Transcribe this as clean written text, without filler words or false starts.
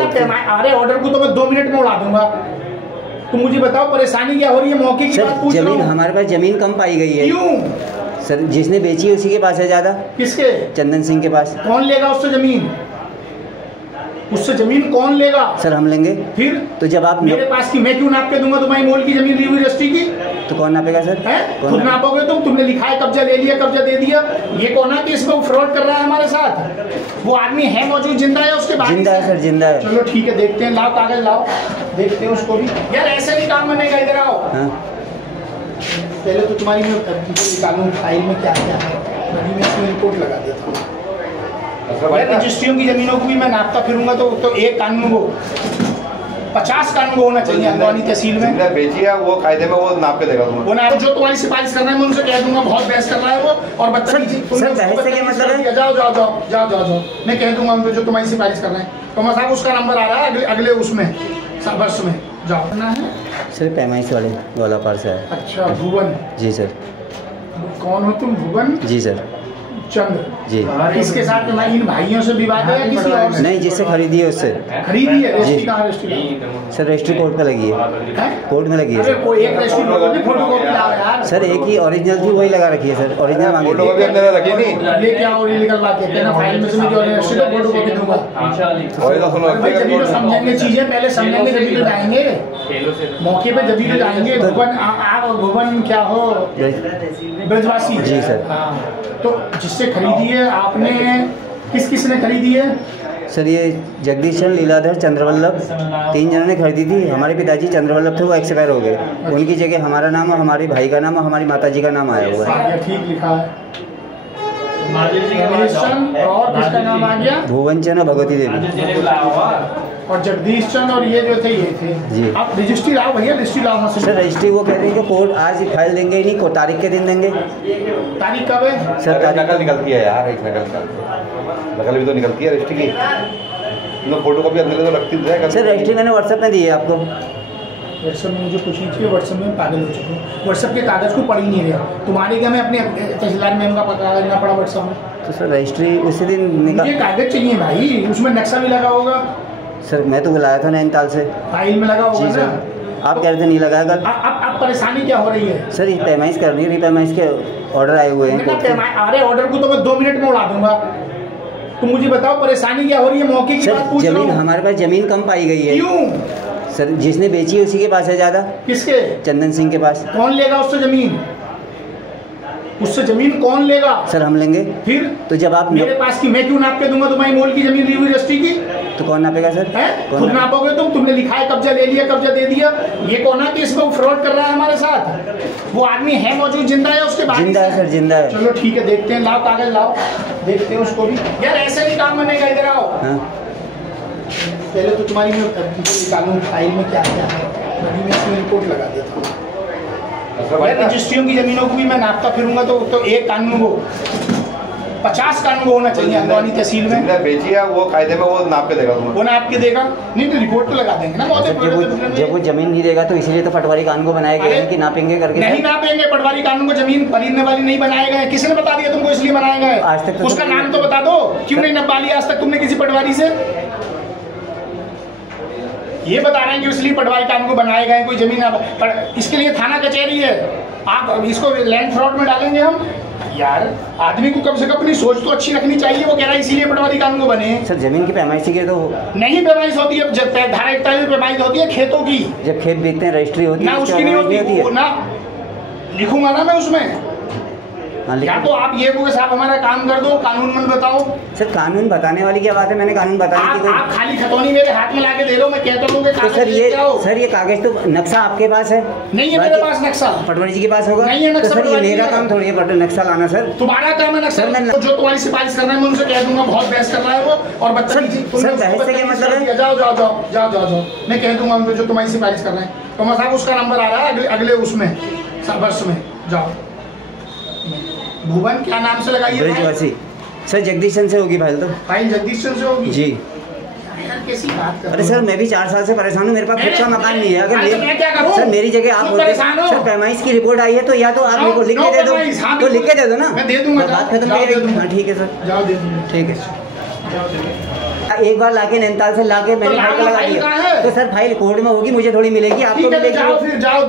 Report. अरे order को तो मैं 2 मिनट में उड़ा दूंगा। तुम मुझे बताओ परेशानी क्या हो रही है, मौके की बात पूछ रहा हूं। हमारे पास जमीन कम पाई गई है। क्यों सर? जिसने बेची है उसी के पास है ज़्यादा। किसके? चंदन सिंह के पास। कौन लेगा उससे जमीन? उससे जमीन कौन लेगा? सर हम लेंगे। फिर तो जब आप मेरे पास की मैं क्यों नाप के दूंगा तुम्हारी मोल की जमीन ली हुई रजिस्ट्री की? तो कौन नापेगा सर? खुद नापोगे तुमने लिखा है कब्जा ले लिया, कब्जा दे दिया। ये कौन है कि इसमें फ्रॉड कर रहा है हमारे साथ? वो आदमी है मौजूद, जिंदा है? उसके बाद जिंदा है सर, जिंदा है। चलो ठीक है, देखते हैं, लाओ कागज लाओ, देखते हैं उसको भी। यार ऐसे नहीं काम बनेगा, इधर आओ। पहले तो तुम्हारी निकालूं फाइल में क्या क्या है, अभी मैं इसमें रिपोर्ट लगा देता हूँ। रजिस्ट्रियों की जमीनों को भी मैं नापता फिरूंगा तो एक कानून को 50 कानून को होना चाहिए हल्द्वानी तहसील में। बेची है वो कायदे में वो नाप के देगा तुम्हें। वो ना जो तुम्हारी सिफारिश करना है मैं उनसे कह दूंगा, बहुत बहस कर रहा है वो। और बदतमीजी जाओ जाओ जाओ जाओ जाओ जाओ, मैं कह दूंगा उनको जो तुम्हारी सिफारिश कर रहे हैं। तो साहब उसका नंबर आ रहा है अगले उसमें वर्ष में। जाओ ना है सर, पैमाइश वाला पार से है। अच्छा भुवन जी सर। कौन हो तुम? भुवन जी सर। चंद्र जी। किसके साथ? इन भाइयों से विवाद है या किसी और से? नहीं, जिससे खरीदी है उससे। खरीदी है? रजिस्ट्री जी। कहाँ? रजिस्ट्री सर रजिस्ट्री कोर्ट पे लगी है। कोर्ट में लगी है। अरे कोई एक रजिस्ट्री फोटोकॉपी लाओ यार। सर एक ही ओरिजिनल थी, वही लगा रखी है सर। ओरिजिनल मांगी फोटोकॉपी अंदर रखी नहीं। ले क्या ओरिजिनल बात कहते हैं ना, फाइल में से मैं जो रजिस्ट्री का फोटोकॉपी दूंगा। भाई जब तो समझेंगे चीजें, पहले समझेंगे जब तो जाएंगे मौके पे, जब तो जाएंगे। भुवन आप भुवन क्या हो? ब्रजवासी। जी सर। तो जिससे खरीदी है आपने, किसने खरीदी है? सर ये जगदीश चंद्र, लीलाधर, चंद्रवल्लभ, 3 जनों ने खरीदी थी। हमारे पिताजी चंद्रवल्लभ थे, वो एक्सपायर हो गए। उनकी जगह हमारा नाम और हमारे भाई का नाम और हमारी माताजी का नाम आया हुआ है। ठीक लिखा है। और किसका नाम आ गया? भुवन चंद्र, भगवती देवी और जगदीश चंद्र, और ये जो थे ये थे। जी। आप रजिस्ट्री लाओ भैया, रजिस्ट्री लाओ। सर रजिस्ट्री वो कह रहे हैं कि कोर्ट आज फाइल देंगे ही नहीं, तारीख के दिन देंगे। तारीख कब है सर? नकल निकलती है यार, एक नकल भी तो निकलती है रजिस्ट्री की। फोटोकॉपी अंदर तो रखती है सर। रजिस्ट्री मैंने व्हाट्सएप में दी है आपको। व्हाट्सएप में मुझे पूछनी चाहिए, व्हाट्सएप में पागल हो चुके हैं। व्हाट्सएप के कागज को पढ़ ही नहीं रहे तुम्हारे क्या? मैं अपने तहसीलदार मैम का पता करना पड़ा व्हाट्सएप में। तो सर रजिस्ट्री उसी दिन मुझे कागज चाहिए भाई, उसमें नक्शा भी लगा होगा। सर मैं तो बुलाया था नैनीताल से। फाइल में लगा होगा ना? आप कह रहे थे नहीं लगाया कल। अब परेशानी क्या हो रही है? सर ये पैमाइश करनी है, पैमाइश के ऑर्डर आए हुए हैं। अरे ऑर्डर को तो मैं 2 मिनट में उड़ा दूंगा। तुम मुझे बताओ परेशानी क्या हो रही है, मौके की बात पूछ रहा हूं। हमारे पास जमीन कम पाई गई है। क्यों सर? जिसने बेची है उसी के पास है ज़्यादा। किसके? चंदन सिंह के पास। कौन लेगा उससे जमीन? उससे जमीन कौन लेगा? सर हम लेंगे। फिर तो जब आप मेरे पास की मैं क्यों नाप के दूंगा तुम्हारी मोल की जमीन ली हुई रजिस्ट्री की? तो कौन नापेगा सर? खुद नापोगे तुमने लिखा है कब्जा ले लिया, कब्जा दे दिया। ये कौन है कि इसमें फ्रॉड कर रहा है हमारे साथ? वो आदमी है मौजूद, जिंदा है? उसके बाद जिंदा है सर, जिंदा है। चलो ठीक है, देखते हैं, लाओ कागज लाओ, देखते हैं उसको भी। यार ऐसे नहीं काम बनेगा, इधर आओ। पहले तो तुम्हारी निकालूं फाइल में क्या क्या है, अभी मैं इसमें रिपोर्ट लगा देता हूँ। रजिस्ट्रियों की जमीनों को भी मैं नापता फिरूंगा तो एक कानून को 50 कानून को होना चाहिए हल्द्वानी तहसील में। बेची है वो कायदे में वो नाप के देगा तुम्हें। वो नाप के देगा नहीं तो रिपोर्ट तो लगा देंगे ना। जब वो जमीन नहीं देगा तो इसीलिए तो पटवारी कानून को बनाया गया है कि नापेंगे करके। नहीं नापेंगे, पटवारी कानून को जमीन खरीदने वाली नहीं बनाए गए। किसने बता दिया तुमको इसलिए बनाए गए? आज तक उसका नाम तो बता दो, क्यों नहीं नपा लिया आज तक तुमने किसी पटवारी से? ये बता रहे हैं कि इसलिए पटवारी कानून को बनाए गए कोई जमीन। इसके लिए थाना कचहरी है, आप इसको लैंड फ्रॉड में डालेंगे हम? यार आदमी को कम से कम अपनी सोच तो अच्छी रखनी चाहिए। वो कह रहा है इसीलिए पटवारी कानून को बने। सर जमीन की पैमाइश के तो नहीं पैमाइश होती है, जब धारा 41 पैमाइश होती है खेतों की। जब खेत बेचते हैं रजिस्ट्री होती है ना, उसकी नहीं होती ना। लिखूंगा ना मैं उसमें। या तो आप ये को साहब हमारा काम कर दो, कानून मन बताओ। सर कानून बताने वाली क्या बात है? मैंने कानून बता दी थी। आप खाली खतौनी मेरे हाथ में लाके दे दो, मैं कहता हूँ तो सर ये कागज तो नक्शा आपके पास है? नहीं है मेरे पास नक्शा। पटवारी जी के पास होगा? नहीं है नक्शा। तो सर ये मेरा काम थोड़ी है नक्शा लाना। सर तुम्हारा काम है नक्शा। जो तुम्हारी सिफारिश करना है मैं उनसे कह दूंगा, बहुत बहस कर रहा है वो। और बदतमीजी सर बहस से क्या मतलब है? जाओ जाओ जाओ जाओ जाओ जाओ, मैं कह दूंगा उनको जो तुम्हारी सिफारिश कर रहे हैं। तो साहब उसका नंबर आ रहा है अगले उसमें वर्ष में। जाओ। भुवन क्या नाम से लगाइए? ब्रजवासी। सर जगदीश चंद्र से होगी फाइल तो। फाइल जगदीश चंद्र से होगी जी। कैसी बात कर? अरे सर मैं भी 4 साल से परेशान हूँ, मेरे पास खुद का मकान नहीं है। अगर मैं क्या करूं? सर मेरी जगह आप होते। सर पैमाइश की रिपोर्ट आई है तो या तो आप मेरे को लिख के दे दो, तो लिख के दे दो ना, मैं दे दूंगा। बात खत्म करिए। हाँ ठीक है सर, जाओ दे दूंगा। ठीक है। एक बार लाके नैनीताल से लाके मैंने घर पे लगा दिया, तो सर फाइल कोर्ट में होगी, मुझे थोड़ी मिलेगी, आपको मिलेगी। फिर जाओ।